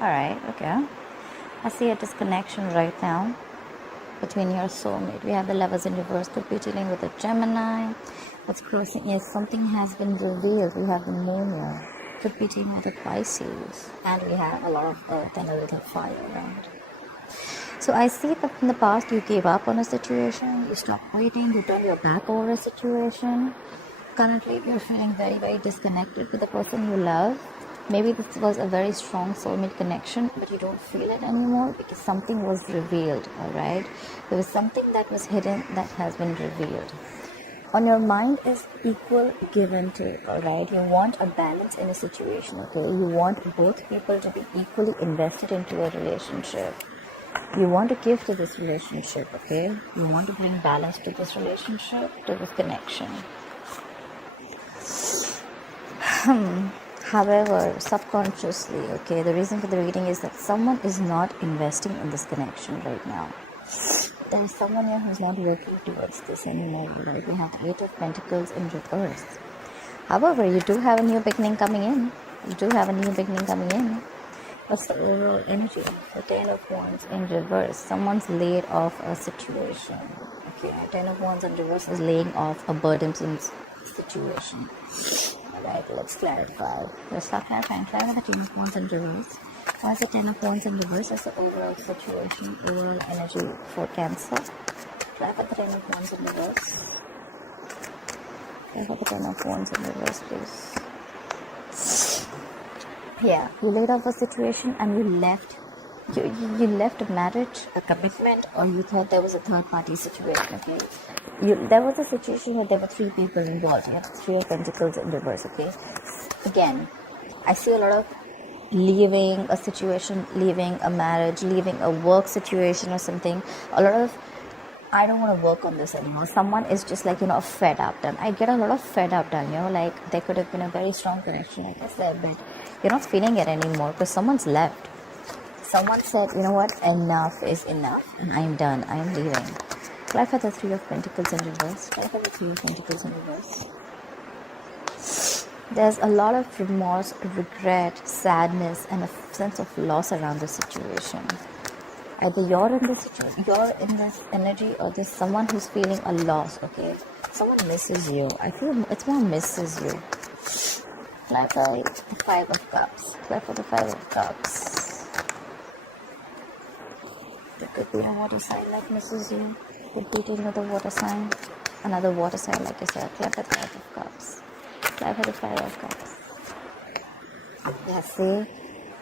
Alright, okay. I see a disconnection right now between your soulmate. We have the lovers in reverse. Could be dealing with a Gemini. What's crossing? Yes, something has been revealed. We have the moon here. Could be dealing with a Pisces. And we have a lot of earth and a little fire around. So I see that in the past you gave up on a situation, you stopped waiting, you turned your back over a situation. Currently you're feeling very, very disconnected with the person you love. Maybe this was a very strong soulmate connection, but you don't feel it anymore because something was revealed, alright? There was something that was hidden that has been revealed. On your mind is equal give and take, alright? You want a balance in a situation, okay? You want both people to be equally invested into a relationship. You want to give to this relationship, okay? You want to bring balance to this relationship, to this connection. However, subconsciously, okay, the reason for the reading is that someone is not investing in this connection right now. There is someone here who's not working towards this anymore, right? We have the Eight of Pentacles in reverse. However, you do have a new beginning coming in. You do have a new beginning coming in. What's the overall energy? The Ten of Wands in reverse. Someone's laid off a situation. Okay, Ten of Wands in reverse is laying off a burdensome situation. Alright, let's clarify. Let's start clarifying. Clarify the Ten of Wands in reverse. What's the Ten of Wands in reverse? That's the overall situation, overall energy for Cancer. Clarify the Ten of Wands in reverse. Clarify the Ten of Wands in reverse, please. Yeah, you laid off a situation and you left. You left a marriage, a commitment, or you thought there was a third party situation, okay? There was a situation where there were three people involved. You have Three of Pentacles in reverse, okay? Again, I see a lot of leaving a situation, leaving a marriage, leaving a work situation or something. A lot of, I don't want to work on this anymore. Someone is just like, fed up done. I get a lot of fed up done, like there could have been a very strong connection, I guess there, but you're not feeling it anymore because someone's left. Someone said, you know what, enough is enough and I'm done, I'm leaving. Clarify the Three of Pentacles in reverse. Clarify the Three of Pentacles in reverse. There's a lot of remorse, regret, sadness, and a sense of loss around the situation. Either you're in this energy, or there's someone who's feeling a loss, okay? Someone misses you. I feel it's more misses you. Clarify the Five of Cups. Clarify the Five of Cups. There could be a water sign that misses you. Could be another water sign. Another water sign, like I said. Clarify the Five of Cups. Clarify the Five of Cups. Yeah, see?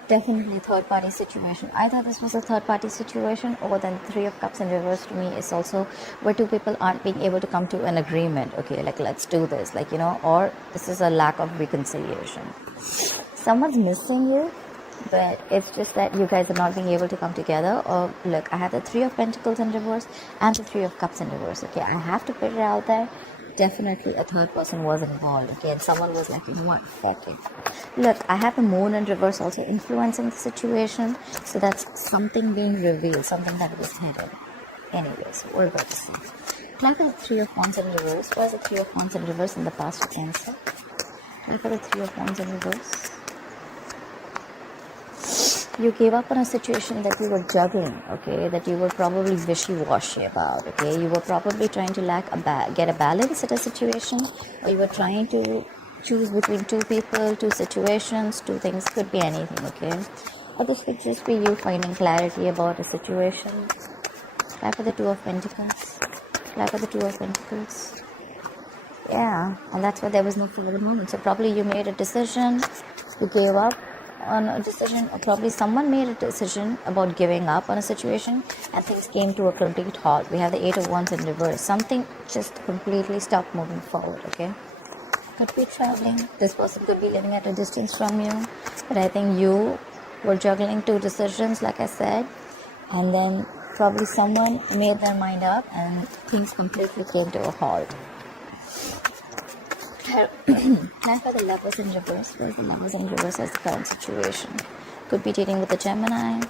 Definitely a third party situation. Either this was a third party situation, or then Three of Cups in reverse to me is also where two people aren't being able to come to an agreement. Okay, like let's do this, or this is a lack of reconciliation. Someone's missing you, but it's just that you guys are not being able to come together. Or look, I have the Three of Pentacles in reverse and the Three of Cups in reverse. Okay, I have to put it out there. Definitely a third person was involved, okay, and someone was like, you know what, fuck it. Look, I have the Moon in reverse also influencing the situation, so that's something being revealed, something that was hidden. Anyways, we're about to see. Clarify the Three of Wands in reverse. Why is the Three of Wands in reverse in the past for Cancer? Clarify the Three of Wands in reverse. You gave up on a situation that you were juggling, okay, that you were probably wishy-washy about, okay. You were probably trying to get a balance at a situation, or you were trying to choose between two people, two situations, two things, could be anything, okay. Or this could just be you finding clarity about a situation. Clap for the Two of Pentacles. Clap for the Two of Pentacles. Yeah, and that's why there was no forward movement. So probably you made a decision, you gave up on a decision, or probably someone made a decision about giving up on a situation and things came to a complete halt. We have the Eight of Wands in reverse. Something just completely stopped moving forward, okay? Could be traveling. This person could be living at a distance from you, but I think you were juggling two decisions, like I said, and then probably someone made their mind up and things completely came to a halt. Clarify the Lovers in reverse. Where's the Lovers in reverse as the current situation? Could be dealing with a Gemini.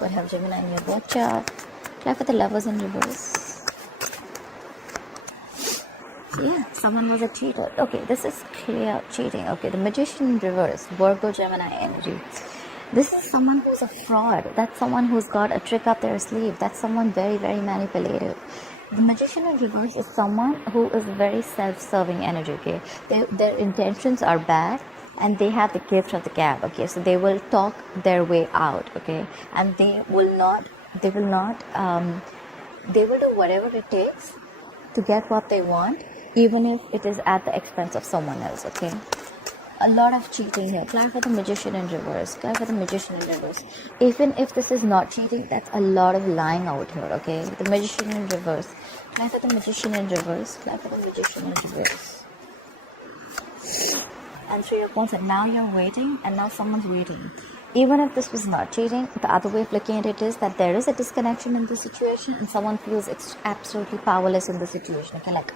Could have Gemini in your birth chart. Clarify the Lovers in reverse. Yeah, someone was a cheater. Okay, this is clear cheating. Okay, the Magician in reverse. Virgo Gemini energy. This is someone who's a fraud. That's someone who's got a trick up their sleeve. That's someone very, very manipulative. The magician in reverse is someone who is very self-serving energy, okay? Their intentions are bad and they have the gift of the gab, okay? So they will talk their way out, okay? And they will do whatever it takes to get what they want, even if it is at the expense of someone else, okay? A lot of cheating here. Clarify for the magician in reverse. Clarify for the magician in reverse. Even if this is not cheating, that's a lot of lying out here, okay? The magician in reverse. Clarify for the magician in reverse. Clarify for the magician in reverse. And 3 of Wands, and now you're waiting, and now someone's waiting. Even if this was not cheating, the other way of looking at it is that there is a disconnection in the situation, and someone feels absolutely powerless in the situation, okay? Like,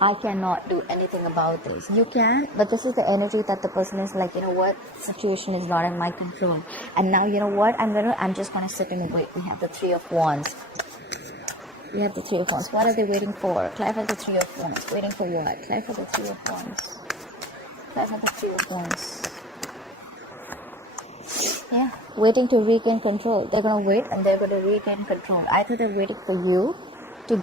I cannot do anything about this. You can, but this is the energy that the person is like, you know what, situation is not in my control. And now, you know what, I'm just gonna sit and wait. We have the 3 of Wands. We have the 3 of Wands. What are they waiting for? Clarify the 3 of Wands. Waiting for what? Clarify the 3 of Wands. Clarify the 3 of Wands. Yeah, waiting to regain control. They're gonna wait and they're gonna regain control. Either they're waiting for you to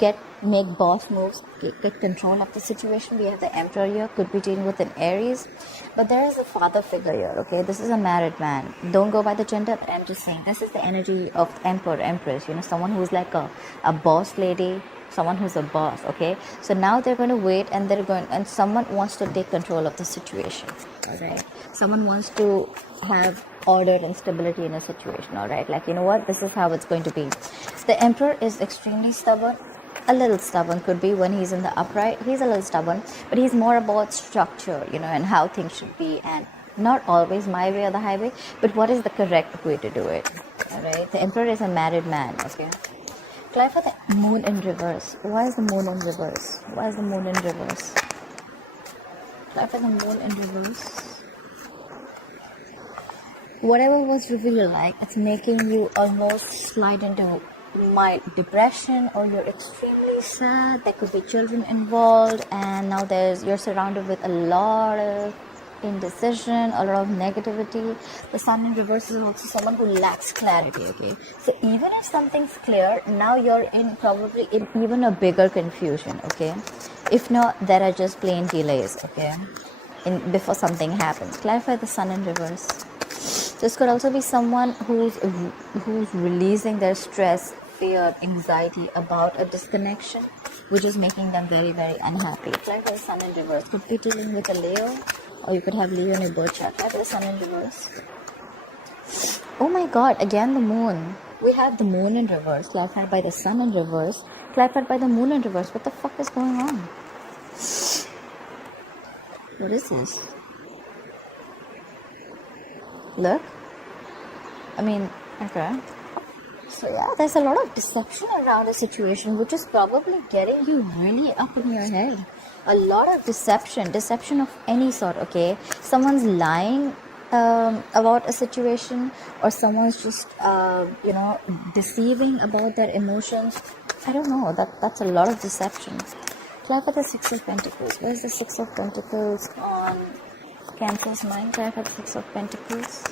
make boss moves, get control of the situation. We have the Emperor here, could be dealing with an Aries, but there is a father figure here, okay? This is a married man. Don't go by the gender, but I'm just saying this is the energy of Emperor, Empress, you know, someone who's like a boss lady, someone who's a boss, okay? So now they're going to wait, and someone wants to take control of the situation, all right? Someone wants to have order and stability in a situation, all right? Like, you know what, this is how it's going to be. The Emperor is extremely stubborn. A little stubborn could be when he's in the upright. He's a little stubborn, but he's more about structure, you know, and how things should be, and not always my way or the highway, but what is the correct way to do it, all right? The Emperor is a married man, okay? Clarify the moon in reverse. Why is the moon in reverse? Why is the moon in reverse? Clarify the moon in reverse. Whatever was revealed, like, it's making you almost slide into mild depression, or you're extremely sad. There could be children involved, and now you're surrounded with a lot of indecision, a lot of negativity. The Sun in reverse is also someone who lacks clarity, okay? So even if something's clear, now you're probably in even a bigger confusion, okay? If not, there are just plain delays, okay, before something happens. Clarify the Sun in reverse. This could also be someone who's releasing their stress, fear, anxiety about a disconnection, which is making them very, very unhappy. Clarify the Sun in reverse. Could be dealing with a Leo, or you could have Leo in your birth chart. Clarify the Sun in reverse. Oh my God! Again, the Moon. We have the Moon in reverse, clarified by the Sun in reverse, clarified by the Moon in reverse. What the fuck is going on? What is this? Look. I mean, okay. So yeah, there's a lot of deception around the situation, which is probably getting you really up in your head. A lot of deception of any sort, okay? Someone's lying about a situation, or someone's just, deceiving about their emotions. I don't know, that's a lot of deception. Clarify the Six of Pentacles. Where's the Six of Pentacles? On Cancer's mind. Clarify the Six of Pentacles.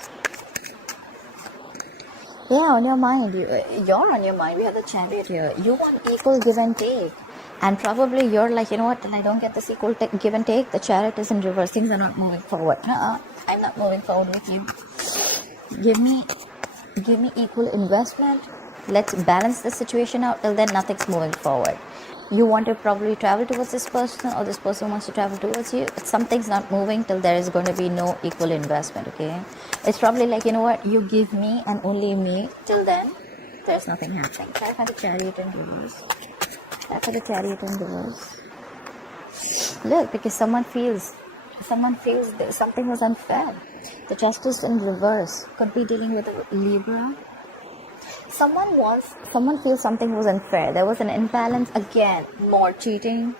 Yeah, on your mind. You're on your mind. We have the Chariot here. You want equal give and take. And probably you're like, you know what, till I don't get this equal give and take, the Chariot is in reverse. Things are not moving forward. I'm not moving forward with you. Give me equal investment. Let's balance the situation out. Till then, nothing's moving forward. You want to probably travel towards this person, or this person wants to travel towards you, but something's not moving till there is going to be no equal investment, okay? It's probably like, you know what, you give me and only me. Till then, there's nothing happening. Try for the Chariot in reverse. Try for the Chariot in reverse. Look, because someone feels that something was unfair. The Justice in reverse could be dealing with a Libra. Someone feels something was unfair. There was an imbalance. Again, more cheating.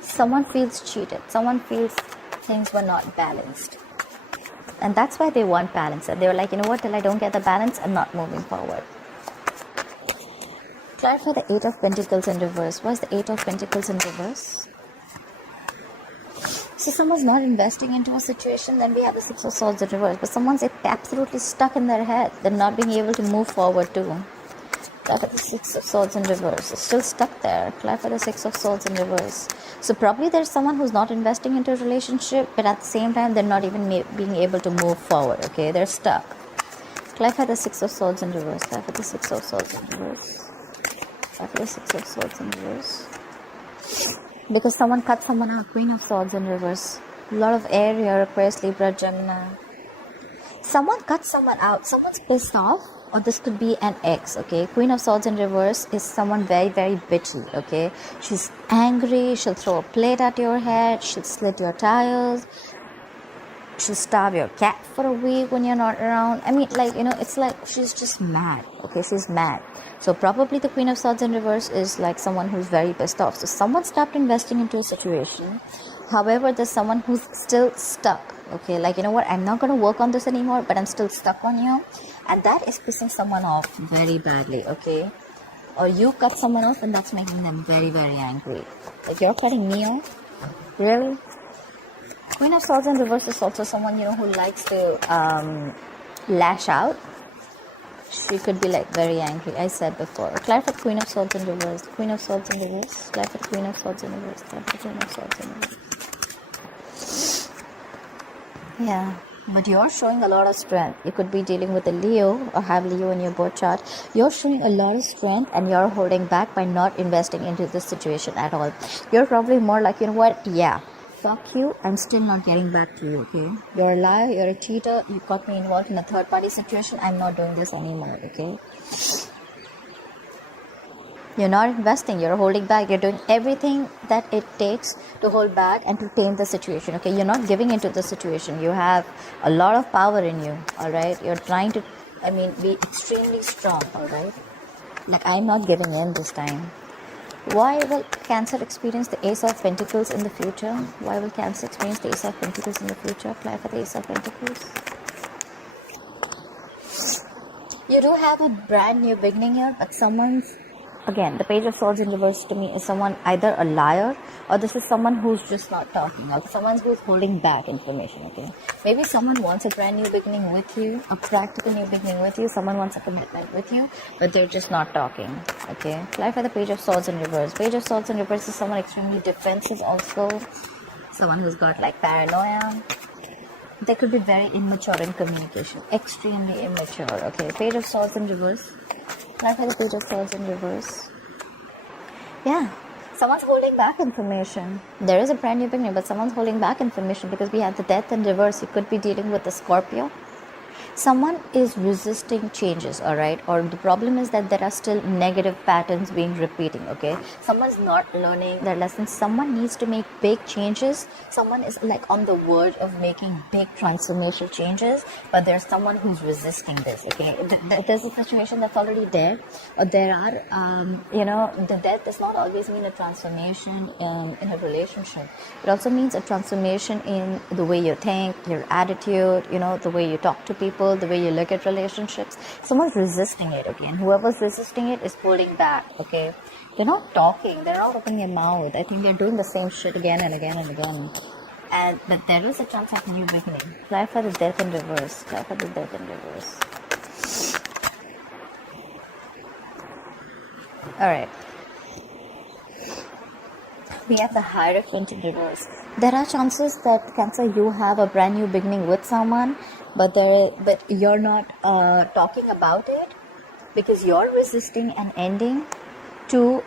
Someone feels cheated. Someone feels things were not balanced. And that's why they want balance. And they were like, you know what, till I don't get the balance, I'm not moving forward. Clarify the Eight of Pentacles in reverse. Why is the Eight of Pentacles in reverse? So someone's not investing into a situation, then we have the Six of Swords in reverse. But someone's absolutely stuck in their head. They're not being able to move forward too. Clarify the Six of Swords in reverse. It's still stuck there. Clarify the Six of Swords in reverse. So probably there's someone who's not investing into a relationship, but at the same time, they're not even being able to move forward, okay? They're stuck. Clarify the Six of Swords in reverse. Clarify the Six of Swords in reverse. Clarify the Six of Swords in reverse. Because someone cut someone out. Queen of Swords in reverse. A lot of air here. Aquarius, Libra, Gemini. Someone cut someone out. Someone's pissed off. Or this could be an ex, okay? Queen of Swords in reverse is someone very, very bitchy, okay? She's angry. She'll throw a plate at your head. She'll slit your tires. She'll starve your cat for a week when you're not around. I mean, like, it's like she's just mad, okay? She's mad. So probably the Queen of Swords in reverse is like someone who's very pissed off. So someone stopped investing into a situation. However, there's someone who's still stuck, okay? Like, you know what? I'm not going to work on this anymore, but I'm still stuck on you. And that is pissing someone off very badly, okay? Or you cut someone off and that's making them very, very angry. Like, you're cutting me off? Really? Queen of Swords in reverse is also someone, who likes to lash out. She could be like very angry. I said before. Clarify the Queen of Swords in reverse. Queen of Swords in reverse. Clarify the Queen of Swords in reverse. Clarify the Queen of Swords in reverse. Yeah. But you're showing a lot of strength. You could be dealing with a Leo or have Leo in your birth chart. You're showing a lot of strength and you're holding back by not investing into this situation at all. You're probably more like, you know what? Yeah. Fuck you, I'm still not getting back to you, okay? You're a liar, you're a cheater, you got me involved in a third party situation, I'm not doing this anymore, okay? You're not investing, you're holding back, you're doing everything that it takes to hold back and to tame the situation, okay? You're not giving into the situation, you have a lot of power in you, alright? You're trying to, be extremely strong, alright? Like, I'm not giving in this time. Why will Cancer experience the Ace of Pentacles in the future? Why will Cancer experience the Ace of Pentacles in the future? Apply for the Ace of Pentacles. You do have a brand new beginning here, but someone's... Again, the Page of Swords in reverse to me is someone either a liar or this is someone who's just not talking. Or someone who's holding back information, okay? Maybe someone wants a brand new beginning with you, a practical new beginning with you. Someone wants a commitment with you, but they're just not talking, okay? Clarify the Page of Swords in reverse. Page of Swords in reverse is someone extremely defensive also. Someone who's got like paranoia. They could be very immature in communication. Extremely immature, okay? Page of Swords in reverse. Clarify the Page of Swords in reverse. Yeah. Someone's holding back information. There is a brand new beginning, but someone's holding back information because we have the Death in reverse. You could be dealing with the Scorpio. Someone is resisting changes, alright? Or the problem is that there are still negative patterns being repeating, okay? Someone's not learning their lessons. Someone needs to make big changes. Someone is like on the verge of making big transformational changes, but there's someone who's resisting this, okay? There's a situation that's already there, or there are, the death does not always mean a transformation in a relationship. It also means a transformation in the way you think, your attitude, the way you talk to people, the way you look at relationships. Someone's resisting it, okay? And whoever's resisting it is holding back, okay? They're not talking, they're not opening their mouth. I think they're doing the same shit again and again and again. But there is a chance of a new beginning. Clarify the Death in reverse. Clarify the Death in reverse. Alright. We have the Hierophant in reverse. There are chances that Cancer, you have a brand new beginning with someone, but you're not talking about it because you're resisting an ending to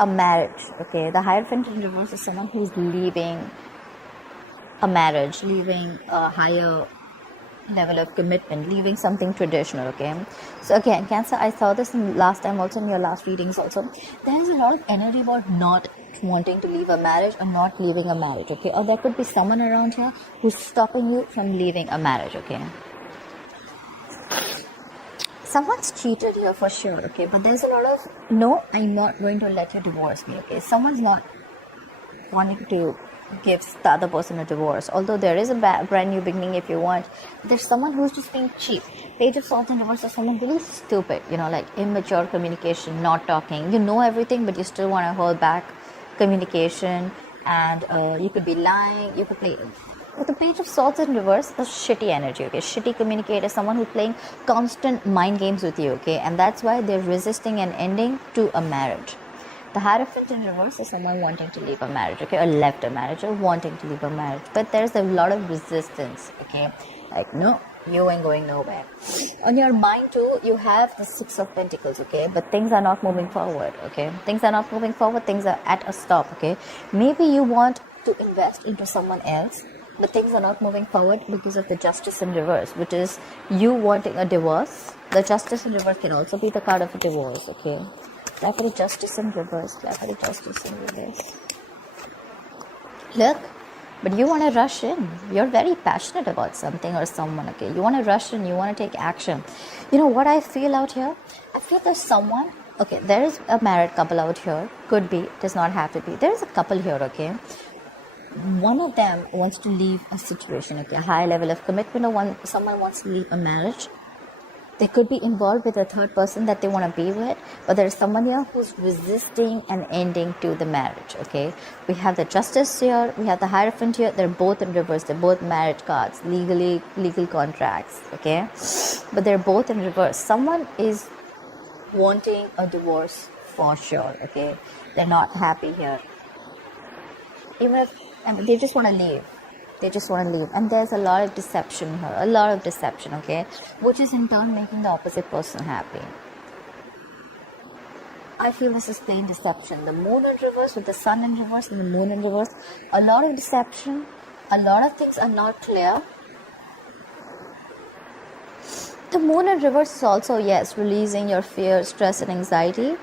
a marriage, okay? The Hierophant in reverse is someone who's leaving a marriage, leaving a higher level of commitment, leaving something traditional, okay? So again, Cancer, I saw this last time also in your last readings also. There's a lot of energy about not wanting to leave a marriage or not leaving a marriage, okay? Or there could be someone around here who's stopping you from leaving a marriage, okay? Someone's cheated here for sure, okay? But there's a lot of, no, I'm not going to let you divorce me, okay? Someone's not wanting to give the other person a divorce. Although there is a brand new beginning if you want. There's someone who's just being cheap. Page of Swords in reverse is someone really stupid, like immature communication, not talking. You know everything, but you still want to hold back communication. and you could be lying. You could play with the Page of Swords in reverse. The shitty energy, okay? Shitty communicator, someone who's playing constant mind games with you, okay? And that's why they're resisting an ending to a marriage. The Hierophant in reverse is someone wanting to leave a marriage, okay, or left a marriage, or wanting to leave a marriage, but there's a lot of resistance, okay? Like, no, you ain't going nowhere. On your mind too, you have the Six of Pentacles, okay, but things are not moving forward, okay? Things are not moving forward, things are at a stop, okay? Maybe you want to invest into someone else, but things are not moving forward because of the Justice in reverse, which is you wanting a divorce. The Justice in reverse can also be the card of a divorce, okay? Clap for the Justice in reverse. Clap for the Justice in reverse. Look, but you want to rush in. You're very passionate about something or someone, okay? You want to rush in. You want to take action. You know what I feel out here? I feel there's someone, okay, there is a married couple out here. Could be, does not have to be. There is a couple here, okay? One of them wants to leave a situation, okay? A high level of commitment, or someone wants to leave a marriage. They could be involved with a third person that they want to be with, but there's someone here who's resisting an ending to the marriage, okay? We have the Justice here, we have the Hierophant here. They're both in reverse. They're both marriage cards, legal contracts, okay? But they're both in reverse. Someone is wanting a divorce for sure, okay? They're not happy here. Even if they just want to leave. They just want to leave, and there's a lot of deception here, a lot of deception, okay, which is in turn making the opposite person happy. I feel this is plain deception. The Moon in reverse with the Sun in reverse and the Moon in reverse, a lot of deception, a lot of things are not clear. The Moon in reverse is also, yes, releasing your fear, stress and anxiety.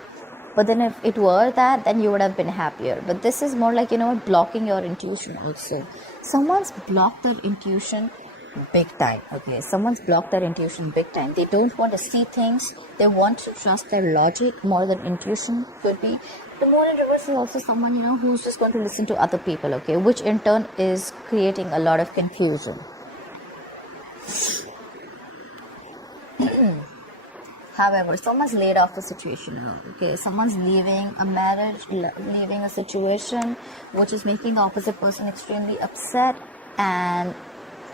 But then if it were that, then you would have been happier. But this is more like, blocking your intuition also. Someone's blocked their intuition big time, okay? Someone's blocked their intuition big time. They don't want to see things. They want to trust their logic more than intuition could be. The Moon in reverse is also someone, who's just going to listen to other people, okay? Which in turn is creating a lot of confusion. However, someone's laid off the situation now, okay? Someone's leaving a marriage, leaving a situation, which is making the opposite person extremely upset, and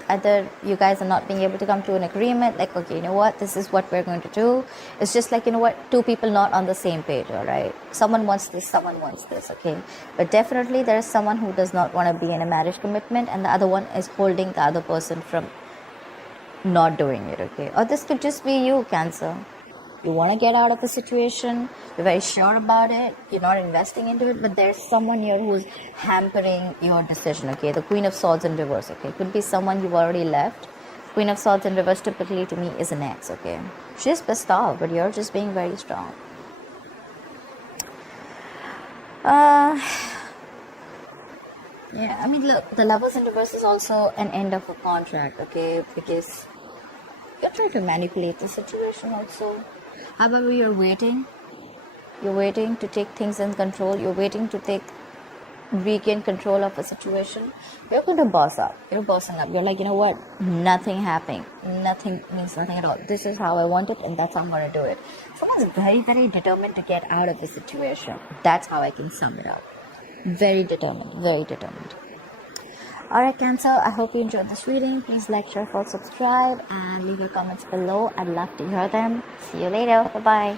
either you guys are not being able to come to an agreement, like, okay, you know what, this is what we're going to do. It's just like, two people not on the same page, all right? Someone wants this, someone wants this, okay? But definitely there is someone who does not want to be in a marriage commitment, and the other one is holding the other person from not doing it, okay? Or this could just be you, Cancer. You want to get out of the situation, you're very sure about it, you're not investing into it, but there's someone here who's hampering your decision, okay? The Queen of Swords in reverse, okay? Could be someone you've already left. Queen of Swords in reverse typically to me is an ex, okay? She's pissed off, but you're just being very strong. Yeah, I mean, look, the Lovers in reverse is also an end of a contract, okay? Because you're trying to manipulate the situation also. However, you're waiting to take things in control. You're waiting to regain control of a situation. You're going to boss up. You're bossing up. You're like, you know what? Nothing happening. Nothing means nothing at all. This is how I want it, and that's how I'm going to do it. Someone's very, very determined to get out of the situation. That's how I can sum it up. Very determined. Very determined. Alright, Cancer, I hope you enjoyed this reading. Please like, share, follow, subscribe, and leave your comments below. I'd love to hear them. See you later. Bye-bye.